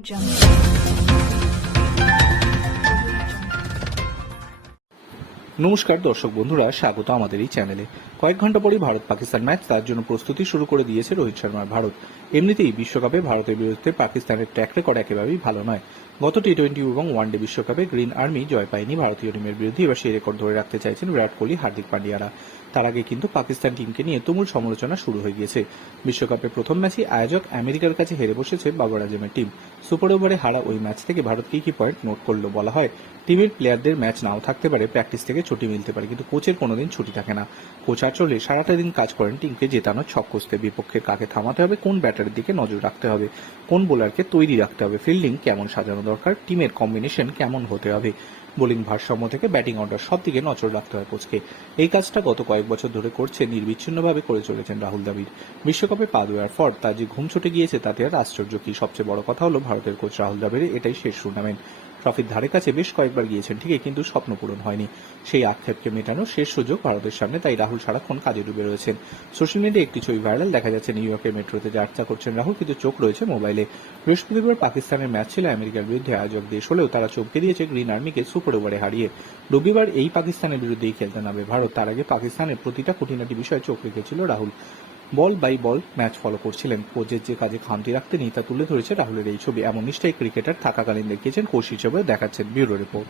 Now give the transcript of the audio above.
jump. নমস্কার দর্শক বন্ধুরা, স্বাগত আমাদের এই চ্যানেলে। কয়েক ঘণ্টা পরেই ভারত পাকিস্তান ম্যাচ, তার জন্য প্রস্তুতি শুরু করে দিয়েছে রোহিত শর্মার ভারত। এমনিতেই বিশ্বকাপে ভারতের বিরুদ্ধে পাকিস্তানের ট্র্যাক রেকর্ড একেবারেই ভালো নয়। গত টি টোয়েন্টি এবং ওয়ানডে বিশ্বকাপে গ্রিন আর্মি জয় পায়নি ভারতীয় টিমের বিরুদ্ধে, এবার সেই রেকর্ড ধরে রাখতে চাইছেন বিরাট কোহলি, হার্দিক পান্ডিয়ারা। তার আগে কিন্তু পাকিস্তান টিমকে নিয়ে তুমুল সমালোচনা শুরু হয়ে গিয়েছে। বিশ্বকাপের প্রথম ম্যাচে আয়োজক আমেরিকার কাছে হেরে বসেছে বাবর আজমের টিম। সুপার ওভারে হারা ওই ম্যাচ থেকে ভারত কি কি পয়েন্ট নোট করল বলা হয়। টিমের প্লেয়ারদের ম্যাচ নাও থাকতে পারে প্র্যাকটিস থেকে ছুটি মিলতে পারে, কিন্তু কোচের কোনোদিন ছুটি থাকে না। কোচ চলে সারাটা দিন কাজ করেন, টিমকে জেতানোর ছক কষতে বিপক্ষের কাকে থামাতে হবে, কোন ব্যাটারের দিকে নজর রাখতে হবে, কোন বোলারকে তৈরি রাখতে হবে, ফিল্ডিং কেমন সাজানো দরকার, টিমের কম্বিনেশন কেমন হতে হবে। বোলিং ভারসাম্য থেকে ব্যাটিং অর্ডার সব দিকে নজর রাখতে হয় কোচকে। এই কাজটা গত কয়েক বছর ধরে করছে, নির্বিচ্ছিন্নভাবে করে চলেছেন রাহুল দ্রাবিড়। বিশ্বকাপে পা দেওয়ার পর তার যে ঘুম ছুটে গিয়েছে, তাতে আর আশ্চর্য কি? সবচেয়ে বড় কথা হলো ভারতের কোচ রাহুল দ্রাবিড়ের এটাই শেষ টুর্নামেন্ট ট্রফির ধারে কাছে বেশ কয়েকবার গিয়েছেন, ঠিকই, কিন্তু স্বপ্ন পূরণ হয়নি। সেই আক্ষেপকে মেটানোর শেষ সুযোগ ভারতের সামনে, তাই রাহুল সারাক্ষণ কাজে ডুবে রয়েছেন। সোশ্যাল মিডিয়ায় একটি ছবি ভাইরাল, দেখা যাচ্ছে নিউ ইয়র্কের মেট্রোতে যাত্রা করছেন রাহুল, কিন্তু চোখ রয়েছে মোবাইলে। বৃহস্পতিবার পাকিস্তানের ম্যাচ ছিল আমেরিকার বিরুদ্ধে, আয়োজক দেশ হলেও তারা চমকে দিয়েছে গ্রিন আর্মিকে সুপার ওভারে হারিয়ে। রবিবার এই পাকিস্তানের বিরুদ্ধেই খেলতে নামবে ভারত। তার আগে পাকিস্তানের প্রতিটা খুঁটিনাটি বিষয়ে চোখ রেখেছিল Rahul. Ball by ball match follow করছিলেন। কোচের যে কাজে খামতি রাখতে নেই তা তুলে ধরেছে রাহুলের এই ছবি। এমন নিষ্ঠায় ক্রিকেটার থাকাকালীন দেখিয়েছেন কোচ হিসেবে দেখাচ্ছেন ব্যুরো রিপোর্ট।